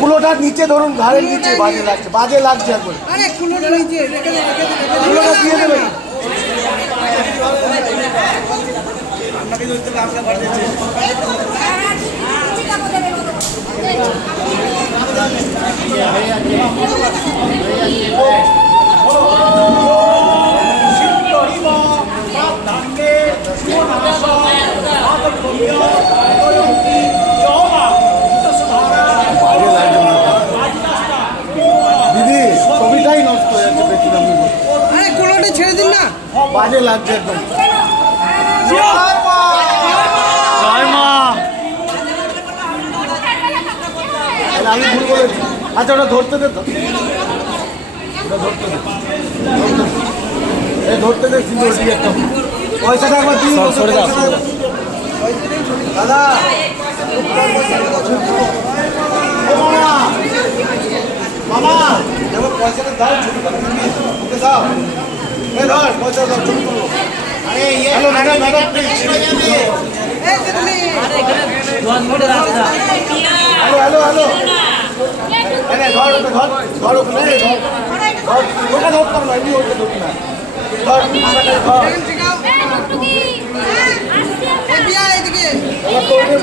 কুলোটার নিচে ধরুন, ঘাড়ের নিচে বাজে লাগছে এখন। আরে কুলোটার নিচে কুলোটা দিয়ে দেবেন। দিদি ছবিটাই নষ্ট হয়ে যাচ্ছে পেছনে। আরে কুলোটা ছেড়ে দিন না, বাজে লাগছে একদম। আমি ভুল বলেছি। আচ্ছা ওটা ধরতে দে তো, ধরতে দে সিঙ্গল একটা পয়সাটা একবার দিন। দাদা মামা এবার পয়সাটা দাও, ছবিটা ওকে দাও, ধর পয়সা দাও, ছবি তুলো। Hello madam, madam hello hello hello, ধর ওটা ধর, ধর ওখানে ধর, ওটা ধর করো, এমনি ওটা ধর না, ধর ধর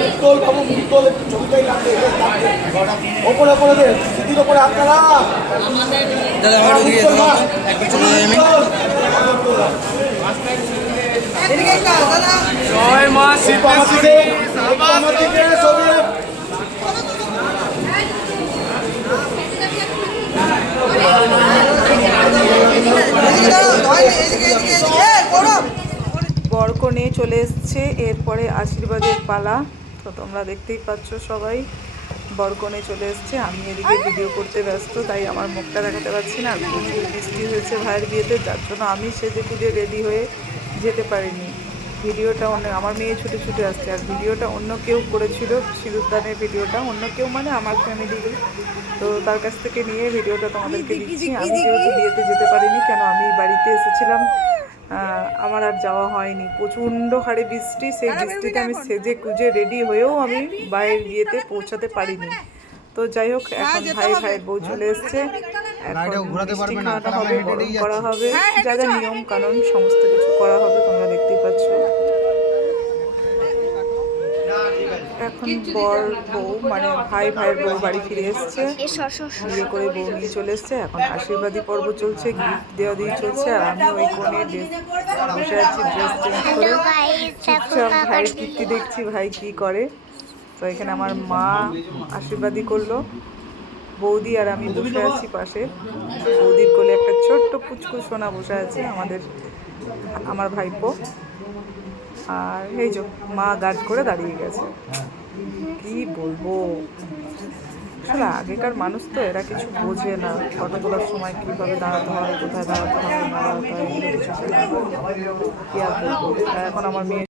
মুক্তল বাবু, মুক্তল একটু ছবিটাই লাগবে, ওপরে ওপরে দে, সিটির ওপরে হাত কারা। জয় মা সিদ্ধেশ্বরী। বরকনে চলে এসছে, এরপরে আশীর্বাদের পালা। তো তোমরা দেখতেই পাচ্ছ সবাই বরকনে চলে এসছে। আমি এদিকে ভিডিও করতে ব্যস্ত, তাই আমার মুখটা দেখাতে পারছি না। প্রচুর বৃষ্টি হয়েছে ভাইয়ের বিয়েতে, যার জন্য আমি সেজে খুঁজে রেডি হয়ে যেতে পারিনি। ভিডিওটা আমার মেয়ে ছুটে ছুটে আসছে, আর ভিডিওটা অন্য কেউ করেছিল, সিঁদুরদানের ভিডিওটা অন্য কেউ মানে আমার ফ্যামিলি। তো তার কাছ থেকে নিয়ে ভিডিওটা তোমাদেরকে দিচ্ছি। আমি যেহেতু বিয়েতে যেতে পারিনি, কেন আমি বাড়িতে এসেছিলাম, আমার আর যাওয়া হয়নি। প্রচণ্ড হারে বৃষ্টি, সেই বৃষ্টিতে আমি সেজে কুজে রেডি হয়েও আমি ভাইয়ের বিয়েতে পৌঁছাতে পারিনি। তো যাই হোক, এখন ভাইয়ের বউ চলে এসছে, এখন মিষ্টি খাওয়ানো হবে, বরণ করা হবে, যা যা নিয়ম কানুন সমস্ত কিছু করা হবে, তোমরা দেখতেই পাচ্ছ। এখন বর বউ মানে ভাইয়ের বউ বাড়ি ফিরে এসছে, বিয়ে করে বউ নিয়ে চলে এসছে। এখন আশীর্বাদী পর্ব চলছে, গিফট দেওয়া দিয়ে চলছে, আর আমি ওই কোণে বসে আছি ড্রেস চেঞ্জ করে চুপচাপ ভাইয়ের কীর্তি দেখছি, ভাই কি করে। তো এখানে আমার মা আশীর্বাদী করলো, বৌদি আর আমি বসে আছি পাশে। বৌদির কোলে একটা ছোট্ট পুচকু সোনা বসে আছে, আমার ভাইপো। আর এই যে মা গার্ড করে দাঁড়িয়ে গেছে। কি বলবো, আসলে আগেকার মানুষ তো এরা কিছু বোঝে না, ফটো তোলার সময় কীভাবে দাঁড়াতে হয়, কোথায় দাঁড়াতে হয় না দাঁড়াতে হয়, এগুলো কিছু কি আর বলবো। এখন আমার মেয়ে